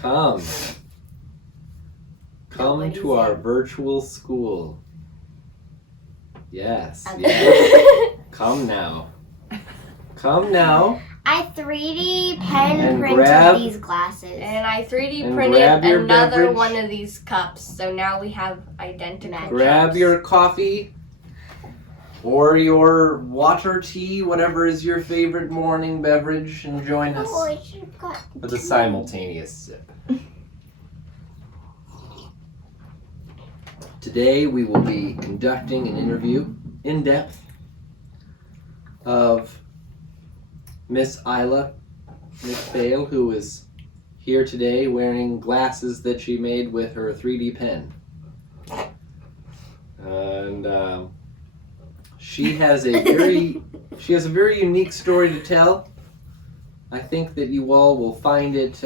Come to our virtual school. Yes, yes. Come now. I 3D pen printed these glasses. And I 3D printed another one of these cups. So now we have identical Grab cups. your coffee or your water, tea, whatever is your favorite morning beverage, and join us with a simultaneous sip. Today we will be conducting an interview in depth of Miss Aila McPhail, who is here today wearing glasses that she made with her 3D pen. And she has a very unique story to tell. I think that you all will find it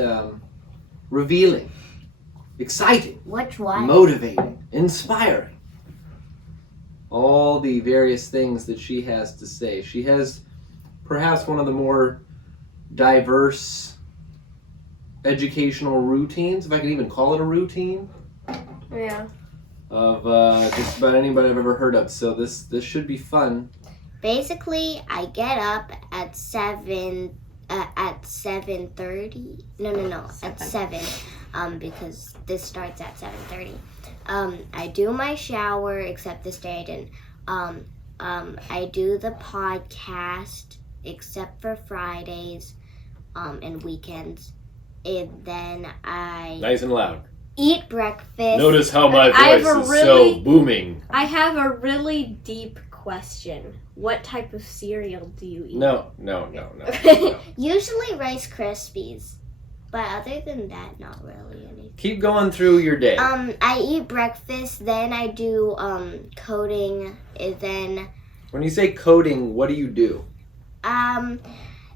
revealing, exciting, motivating, inspiring. All the various things that she has to say. She has perhaps one of the more diverse educational routines, if I can even call it a routine. Yeah. Of just about anybody I've ever heard of. So this should be fun. Basically, I get up at 7:30. At 7. Because this starts at 7:30. I do my shower, except this day I didn't. I do the podcast, except for Fridays, and weekends. And then I Nice and loud. Eat breakfast. Notice how my voice is so booming. I have a really deep question. What type of cereal do you eat? No. Usually Rice Krispies. But other than that, not really anything. Keep going through your day. I eat breakfast, then I do coding, and then... When you say coding, what do you do?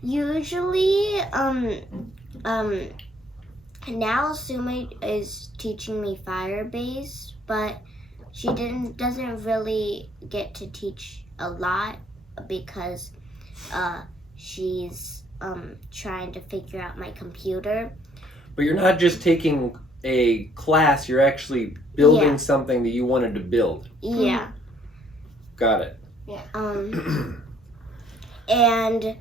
Usually, now Sumi is teaching me Firebase, but she doesn't really get to teach a lot because she's trying to figure out my computer. But you're not just taking a class, you're actually building something that you wanted to build. Yeah. Got it. Yeah. And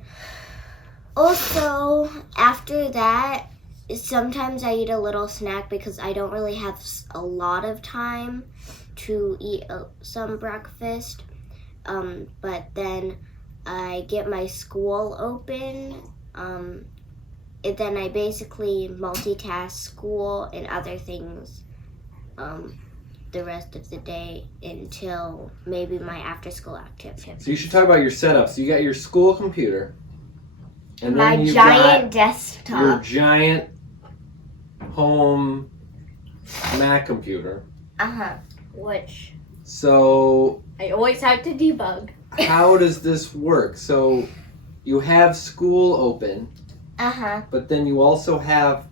also after that, sometimes I eat a little snack because I don't really have a lot of time to eat some breakfast. But then I get my school open. And then I basically multitask school and other things the rest of the day until maybe my after-school activities. So you should talk about your setup. So you got your school computer. And my then giant desktop. Your giant home Mac computer. Which So I always have to debug. How does this work? So you have school open, but then you also have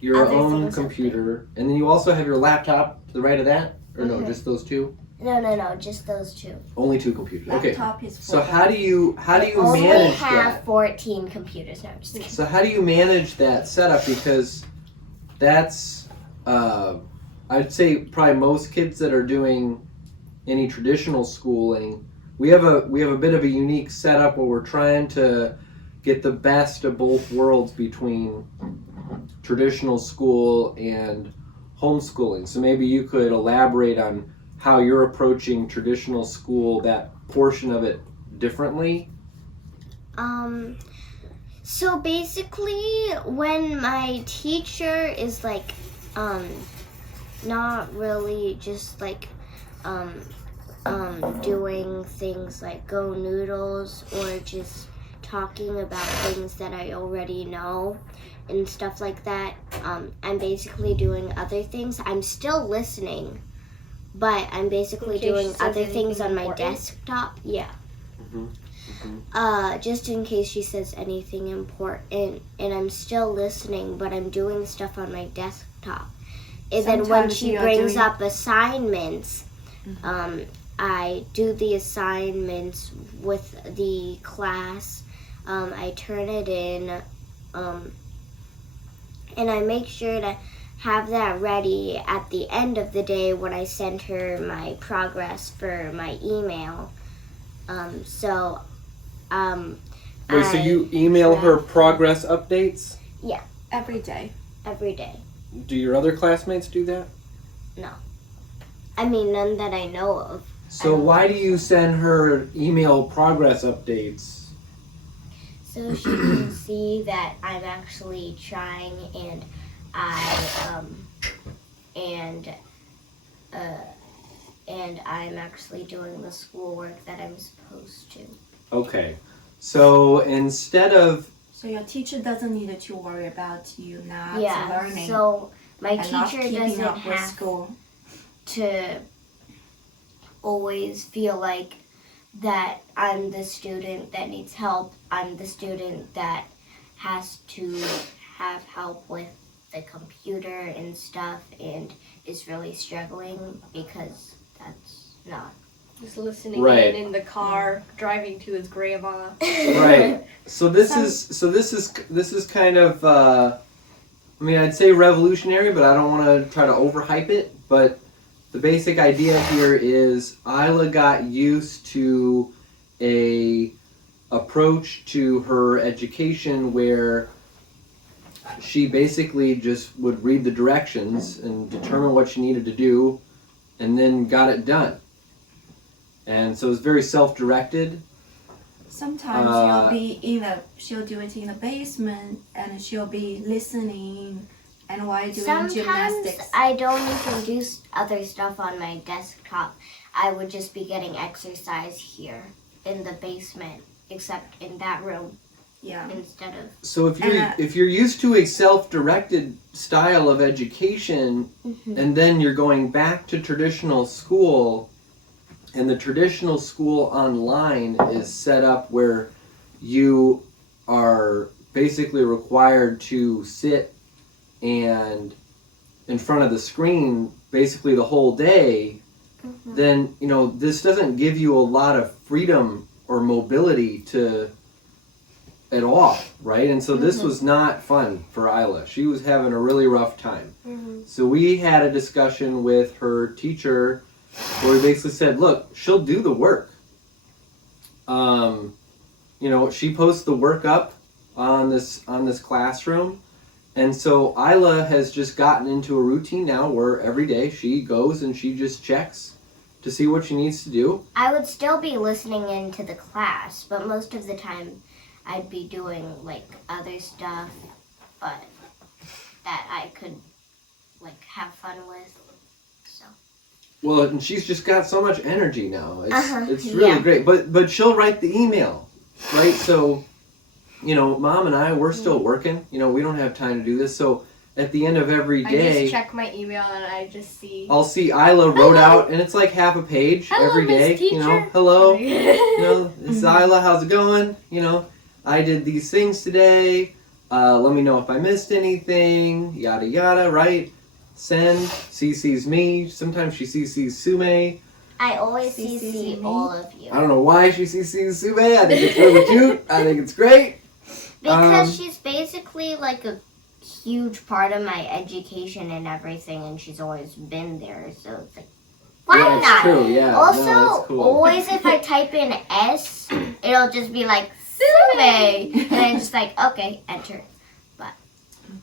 your own computer, and then you also have your laptop to the right of that? Or no, just those two? No, just those two. Only two computers. Laptop Okay. is So how do you manage that? I have 14 computers now. Just kidding. So how do you manage that setup? Because that's, I'd say probably most kids that are doing any traditional schooling, we have a bit of a unique setup where we're trying to get the best of both worlds between traditional school and homeschooling. So maybe you could elaborate on how you're approaching traditional school, that portion of it, differently. So basically, when my teacher is like, not really just like, doing things like Go Noodles or just talking about things that I already know and stuff like that, I'm basically doing other things. I'm still listening, but I'm basically doing other things on my desktop. Yeah. Just in case she says anything important, and I'm still listening, but I'm doing stuff on my desktop. And then when she brings up assignments, I do the assignments with the class. I turn it in, and I make sure to have that ready at the end of the day when I send her my progress for my email. Wait, so you email her progress updates? Yeah. Every day. Every day. Do your other classmates do that? No. I mean, none that I know of. So why do you send her email progress updates? So she can see that I'm actually trying and and I'm actually doing the schoolwork that I'm supposed to. Okay. So instead of... So your teacher doesn't need to worry about you not learning. So my and not teacher keeping doesn't up with have school. to always feel like that I'm the student that needs help. I'm the student that has to have help with the computer and stuff and is really struggling, because that's not. Just listening Right. in the car, driving to his grandma. Right. So this is kind of I mean, I'd say revolutionary, but I don't want to try to overhype it. But the basic idea here is Aila got used to a approach to her education where she basically just would read the directions and determine what she needed to do, and then got it done. And so it's very self-directed. Sometimes she'll do it in the basement, and she'll be listening and while doing Sometimes gymnastics. I don't even do other stuff on my desktop. I would just be getting exercise here in the basement, except in that room. Yeah. Instead of. So if you're used to a self-directed style of education, and then you're going back to traditional school, and the traditional school online is set up where you are basically required to sit and in front of the screen basically the whole day, then this doesn't give you a lot of freedom or mobility at all, right? And so this was not fun for Aila. She was having a really rough time. So we had a discussion with her teacher where we basically said, look, she'll do the work. She posts the work up on this classroom. And so Aila has just gotten into a routine now where every day she goes and she just checks to see what she needs to do. I would still be listening into the class, but most of the time I'd be doing other stuff, but that I could have fun with. So. Well, and she's just got so much energy now. It's really great. But she'll write the email, right? So, Mom and I, we're still working. We don't have time to do this. So at the end of every day, I just check my email and I just see. I'll see Aila wrote out, and it's like half a page every day. Miss Teacher. Hello. This is Aila. How's it going? I did these things today. Let me know if I missed anything. Yada yada. Right. Send. CC's me. Sometimes she CC's Sume. I always CC all of you. I don't know why she CC's Sume. I think it's really cute. I think it's great. Because she's basically a huge part of my education and everything, and she's always been there, so it's why yeah, not? That's true, yeah. Also, that's cool. always if I type in S, it'll just be Sume, and then just okay, enter.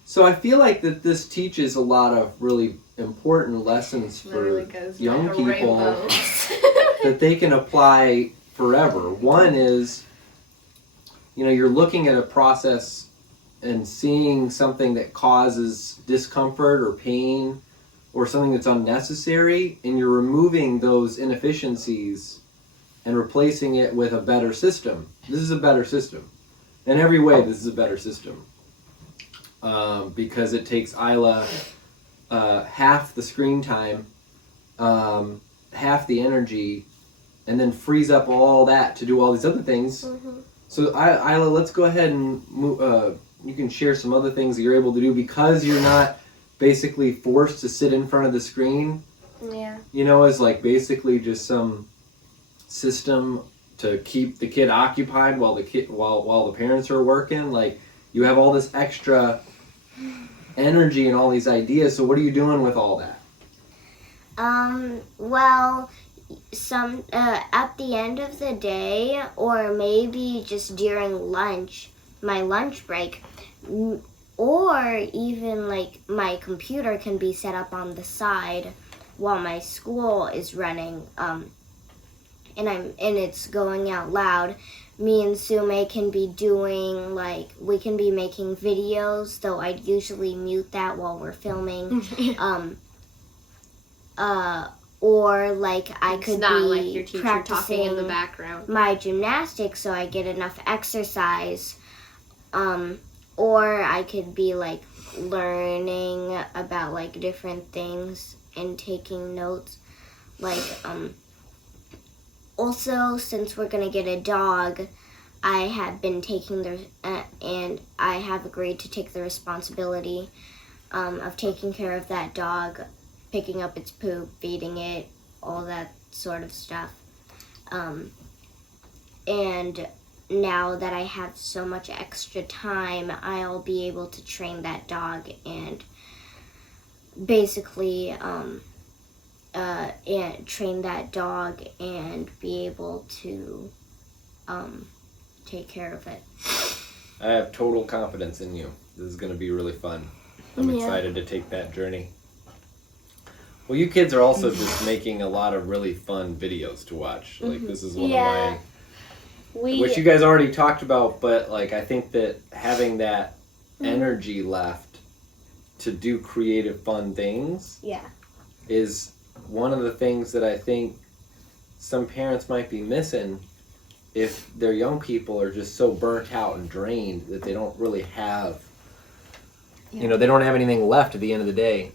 So I feel like that this teaches a lot of really important lessons for young people that they can apply forever. One is, you're looking at a process and seeing something that causes discomfort or pain or something that's unnecessary, and you're removing those inefficiencies and replacing it with a better system. This is a better system. In every way, this is a better system. Because it takes Aila half the screen time, half the energy, and then frees up all that to do all these other things. So Aila, let's go ahead and move, you can share some other things that you're able to do because you're not basically forced to sit in front of the screen. Yeah. As basically just some system to keep the kid occupied while the parents are working. You have all this extra energy and all these ideas. So what are you doing with all that? Well, some at the end of the day, or maybe just during lunch, my lunch break, or even like my computer can be set up on the side while my school is running, and it's going out loud. Me and Sume can be doing we can be making videos, though I'd usually mute that while we're filming. Or I could not be like your teacher practicing talking in the background. my gymnastics so I get enough exercise. Or I could be learning about different things and taking notes. Also, since we're gonna get a dog, I have been taking and I have agreed to take the responsibility of taking care of that dog, picking up its poop, feeding it, all that sort of stuff. And now that I have so much extra time, I'll be able to train that dog and basically train that dog and be able to take care of it. I have total confidence in you. This is going to be really fun. I'm excited to take that journey. Well, you kids are also just making a lot of really fun videos to watch. This is one of my... which you guys already talked about, but I think that having that energy left to do creative, fun things is one of the things that I think some parents might be missing if their young people are just so burnt out and drained that they don't really have, they don't have anything left at the end of the day.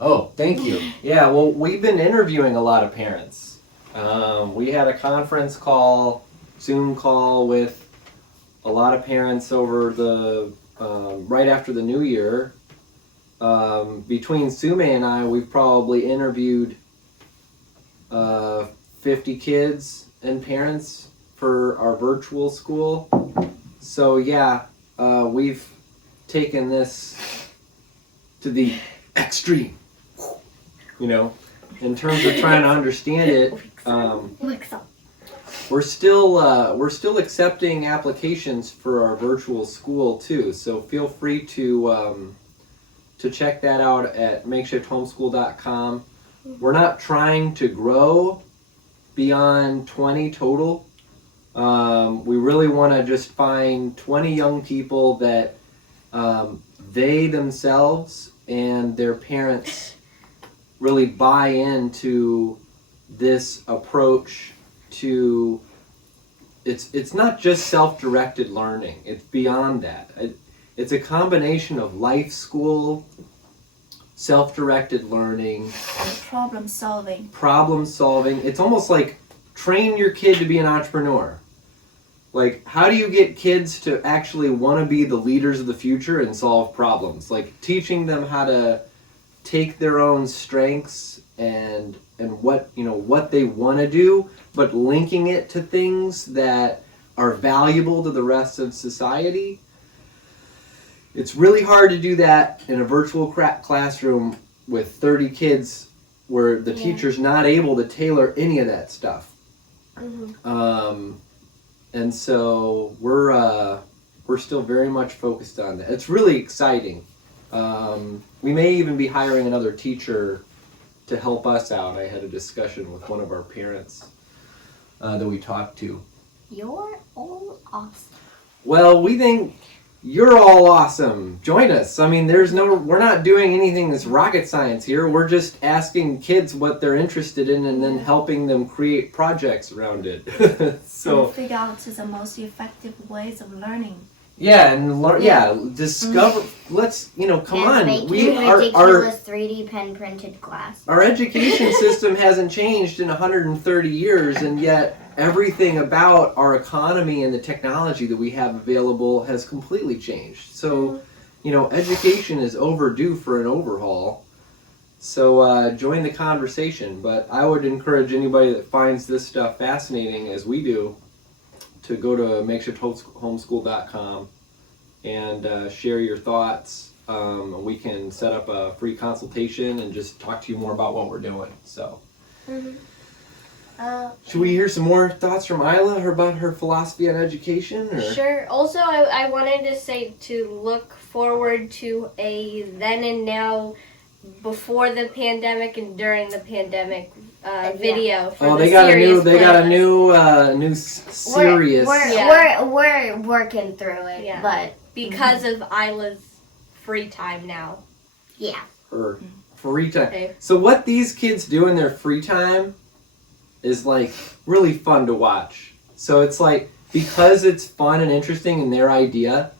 Oh, thank you. Yeah, well, we've been interviewing a lot of parents. We had a conference call, Zoom call with a lot of parents over the, right after the new year. Between Sume and I, we've probably interviewed 50 kids and parents for our virtual school. So yeah, we've taken this to the extreme. In terms of trying to understand it, we're still accepting applications for our virtual school too. So feel free to check that out at makeshifthomeschool.com. We're not trying to grow beyond 20 total. We really want to just find 20 young people that they themselves and their parents really buy into this approach to, it's not just self-directed learning, it's beyond that. It's a combination of life school, self-directed learning, problem solving. It's almost like train your kid to be an entrepreneur. How do you get kids to actually want to be the leaders of the future and solve problems? Teaching them how to take their own strengths and what they want to do, but linking it to things that are valuable to the rest of society. It's really hard to do that in a virtual classroom with 30 kids where the teacher's not able to tailor any of that stuff. And so we're still very much focused on that. It's really exciting. We may even be hiring another teacher to help us out. I had a discussion with one of our parents that we talked to. You're all awesome. Well, we think you're all awesome. Join us. I mean, we're not doing anything that's rocket science here. We're just asking kids what they're interested in and then helping them create projects around it. So figure out the most effective ways of learning. Yeah, and discover. Let's come on. Making ridiculous 3D pen printed glass. Our education system hasn't changed in 130 years, and yet everything about our economy and the technology that we have available has completely changed. So, education is overdue for an overhaul. So join the conversation. But I would encourage anybody that finds this stuff fascinating, as we do, to go to makeshifthomeschool.com and share your thoughts. We can set up a free consultation and just talk to you more about what we're doing. So, should we hear some more thoughts from Aila about her philosophy on education? Or? Sure. Also, I wanted to say to look forward to a then and now, before the pandemic and during the pandemic video for Oh, the they got a serious new series. We're working through it, Yeah. but because of Aila's free time now. yeah. Or free time. Okay. So what these kids do in their free time is like really fun to watch. So it's like, because it's fun and interesting in their idea,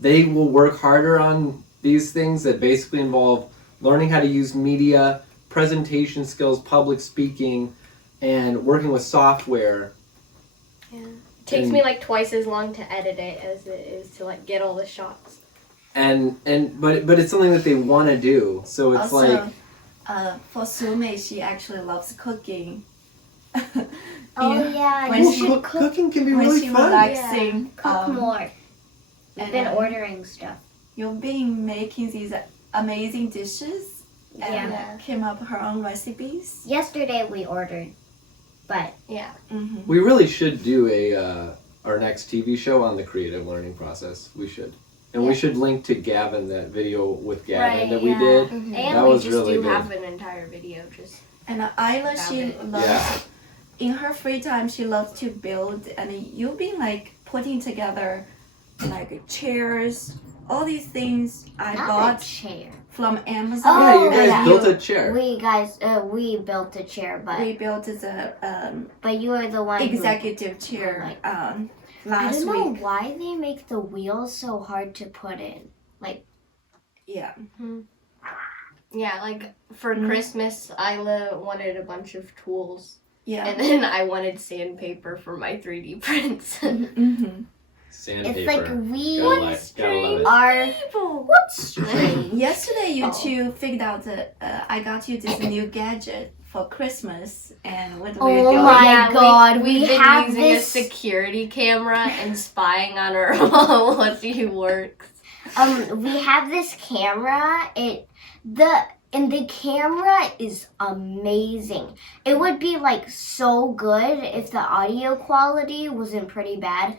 they will work harder on these things that basically involve learning how to use media, presentation skills, public speaking, and working with software. Yeah. It takes me like twice as long to edit it as it is to like get all the shots. But it's something that they want to do. So it's Also, for Sume, she actually loves cooking. Oh yeah, when you she- should cook cooking can be when really she fun. relaxing, cook more. We've and, been ordering stuff. You've been making these amazing dishes and Yeah. came up with her own recipes. Yesterday we ordered, but Yeah. Mm-hmm. We really should do our next TV show on the creative learning process. We should. And we should link to Gavin, that video with Gavin Right, that we yeah. did. And That we was just really do good. have an entire video just. And Aila, she loves, Yeah. in her free time, she loves to build. And you've been like putting together like chairs, all these things I not a bought chair. from Amazon. Yeah, you guys yeah. built a chair. We built a chair, but We built the you are the one who- executive chair I last don't know week. why they make the wheels so hard to put in. Yeah. Yeah, like for Christmas, Aila wanted a bunch of tools. Yeah. And then I wanted sandpaper for my 3D prints. Mm-hmm. Sandpaper. It's like we Gotta love it. are. What's strange? Yesterday, you Oh. two figured out that I got you this new gadget for Christmas, and what Oh we're doing. my God, we've we been have using this- a security camera and spying on her while she works. We have this camera. The camera is amazing. It would be like so good if the audio quality wasn't pretty bad.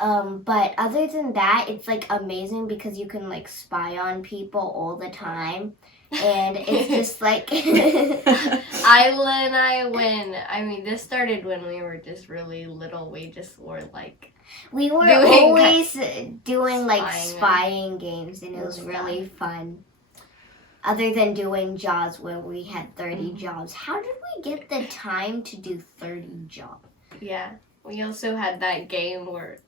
But other than that, it's like amazing because you can like spy on people all the time. And it's just like Aila and I, this started when we were just really little. We just were like, we were Doing always doing like spying. spying games, and it was really fun. Other than doing jobs where we had 30 jobs. How did we get the time to do 30 jobs? yeah. We also had that game where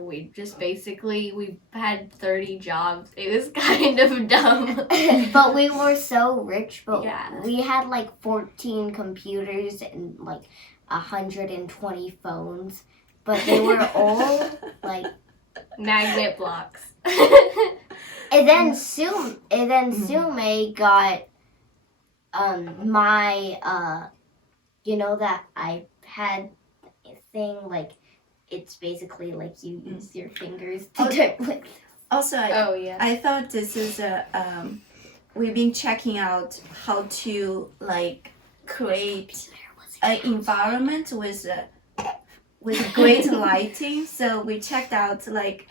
we just basically, we had 30 jobs. It was kind of dumb. But we were so rich, but Yeah. we had like 14 computers and like 120 phones. But they were all like. Magnet blocks. And then Sume got my you know that iPad thing, like it's basically like you use your fingers to turn with. Also, Oh, yeah. I thought this is we've been checking out how to like create an environment with great lighting. So we checked out like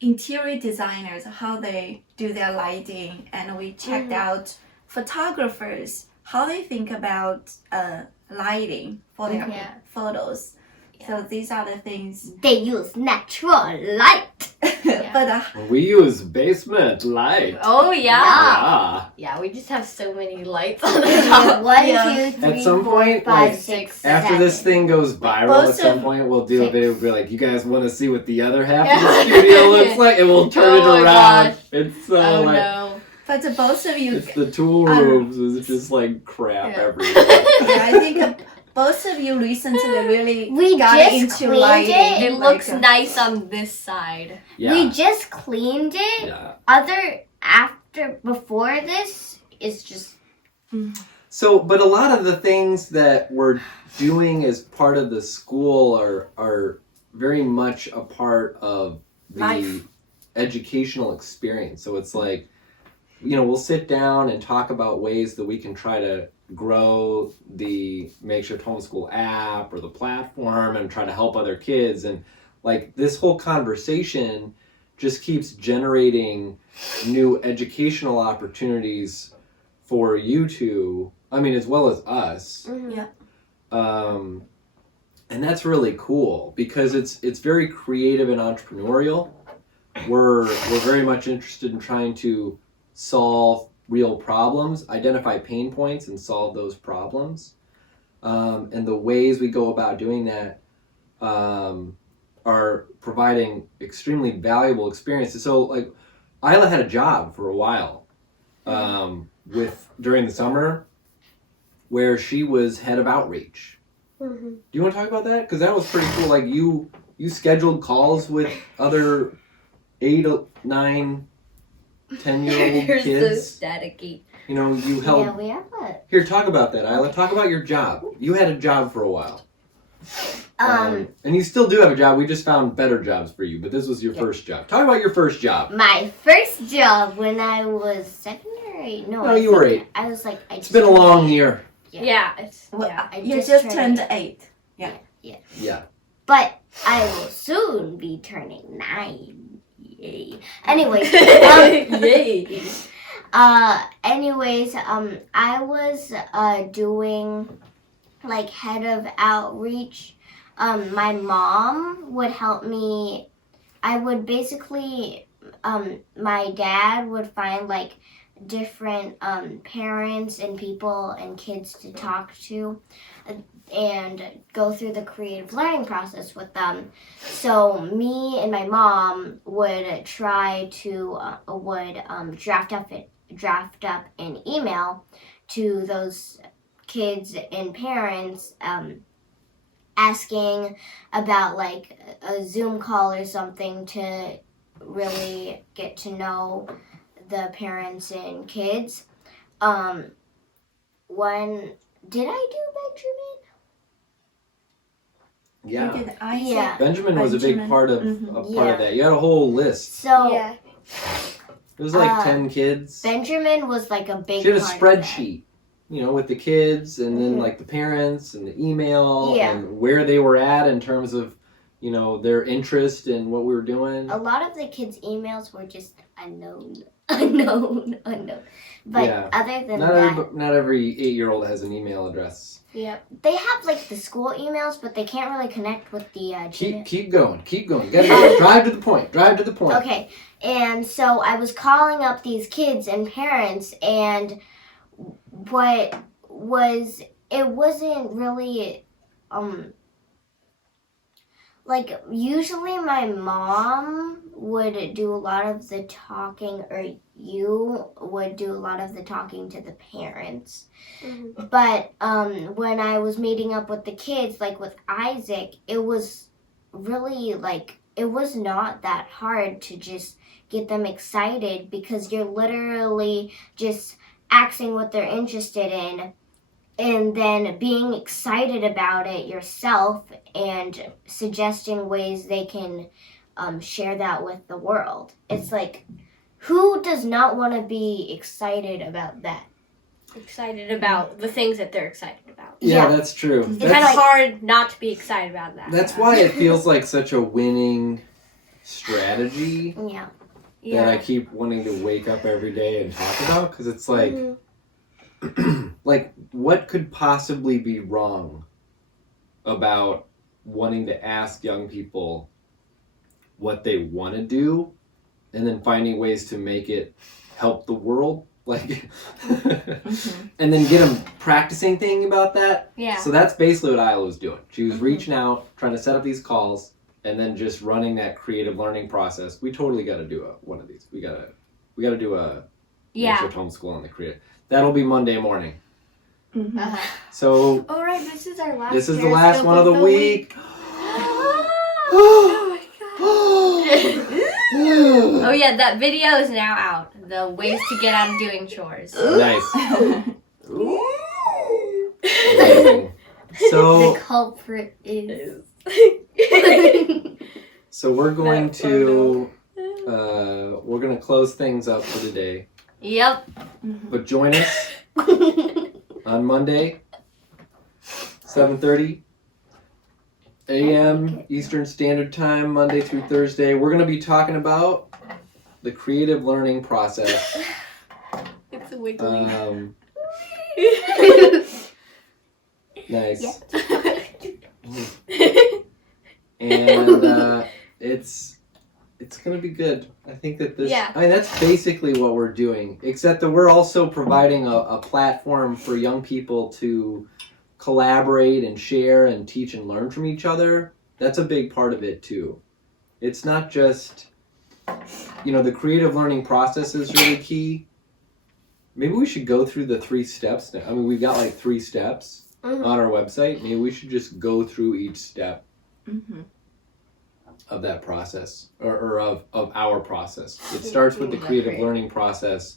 interior designers, how they do their lighting, and we checked out photographers, how they think about lighting for their Yeah. photos. So these are the things. They use natural light. But We use basement light. Oh, yeah. Ah. Yeah, we just have so many lights on the top. 1, Yeah. 2, 3, At some 4, point, 5, like, 6, After this 7. thing goes viral, Both at some of- point we'll do a Six. video. We'll be like, you guys want to see what the other half of the studio looks like, and we'll turn Oh it my around. gosh. It's so Oh, like no. but both of you, it's the tool rooms. It's just like crap Yeah. everywhere. yeah, I think both of you recently really We got just into cleaned lighting. it. It like, looks nice on this side. Yeah. We just cleaned it. Yeah. Before this is just But a lot of the things that we're doing as part of the school are very much a part of the Life. educational experience. So it's like, we'll sit down and talk about ways that we can try to grow the Makeshift Homeschool app or the platform and try to help other kids. And like this whole conversation just keeps generating new educational opportunities for you two, as well as us. Mhm. Yeah. And that's really cool because it's very creative and entrepreneurial. We're very much interested in trying to solve real problems, identify pain points, and solve those problems. And the ways we go about doing that are providing extremely valuable experiences. So, like, Aila had a job for a while during the summer where she was head of outreach. Mhm. Do you want to talk about that? Because that was pretty cool. Like, you scheduled calls with other 8, 9, 10-year-old You're kids. so staticky. You held... Yeah, we have a... Here, talk about that, Aila. Talk about your job. You had a job for a while. And you still do have a job. We just found better jobs for you, but this was your first job. Talk about your first job. My first job when I was 7 or 8. No, you were 8. I was like... It's been a long year. Yeah. You just turned 8. Yeah. But I will soon be turning 9. Yay. Anyways, Yay. I was doing like head of outreach. My mom would help me. I would basically, my dad would find like different parents and people and kids to talk to and go through the creative learning process with them. So me and my mom would try to draft up an email to those kids and parents asking about like a Zoom call or something to really get to know the parents and kids. When did I do Benjamin? Yeah. You did Isaac. Yeah. Benjamin was a big Benjamin. part of Yeah. that. You had a whole list. So Yeah. It was like 10 kids. Benjamin was like a big She had a part of that. spreadsheet, with the kids and then Mhm. like the parents and the email Yeah. and where they were at in terms of, their interest in what we were doing. A lot of the kids' emails were just unknown. But Yeah. other than Not every 8-year-old has an email address. Yep. they have like the school emails, but they can't really connect with the Gmail. Keep going. You gotta go. Drive to the point. Okay, and so I was calling up these kids and parents, and it wasn't really like usually my mom would do a lot of the talking, or you would do a lot of the talking to the parents. Mhm. But when I was meeting up with the kids, like with Isaac, it was really like it was not that hard to just get them excited because you're literally just asking what they're interested in and then being excited about it yourself and suggesting ways they can share that with the world. It's like, who does not want to be excited about that? Excited about the things that they're excited about. Yeah, Yeah. that's true. It's That's, kind of hard not to be excited about that. that's why it feels like such a winning strategy Yeah. that I keep wanting to wake up every day and talk about, because it's like, like, what could possibly be wrong about wanting to ask young people what they want to do and then finding ways to make it help the world, like, and then get them practicing thinking about that. Yeah. So that's basically what Aila was doing. She was reaching out, trying to set up these calls, and then just running that creative learning process. We totally got to do one of these. We got to do a Makeshift Homeschool on the creative. That'll be Monday morning. Uh-huh. So All right, this is our last. this is the last one of the week. Oh my god. Oh yeah, that video is now out. The ways to get out of doing chores. Nice. Amazing. So, The culprit is. so we're going That to close things up for today. Yep. But join us on Monday, 7:30 a.m. Eastern Standard Time, Monday through Thursday. We're going to be talking about the creative learning process. It's a wiggly. Nice. And it's going to be good. I think that this, Yeah. I mean, that's basically what we're doing, except that we're also providing a platform for young people to collaborate and share and teach and learn from each other. That's a big part of it too. It's not just, the creative learning process is really key. Maybe we should go through the 3 steps. I mean, we've got like 3 steps on our website. Maybe we should just go through each step of that process, or of our process. It starts with the creative learning process.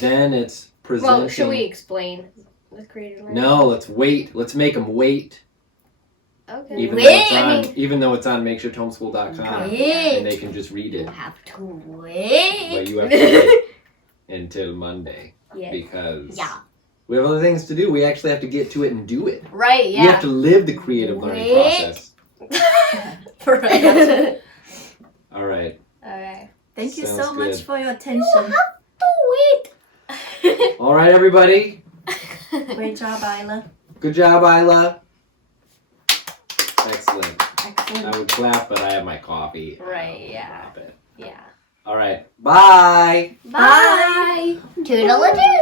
Then it's presenting. Well, should we explain the creative learning? No, let's wait. Let's make them wait. Okay. Even though it's on makeshifthomeschool.com, and they can just read it. You have to wait. But you have to wait until Monday, Yeah. because we have other things to do. We actually have to get to it and do it. Right, We have to live the creative learning process. Right. All right. Okay. Thank you Sounds so much good. for your attention. All right, everybody. Great job, Aila. Good job, Aila. Excellent. Excellent. I would clap, but I have my coffee. Right, yeah. Stop it. Yeah. All right. Bye. Bye. Toodle-a-doo.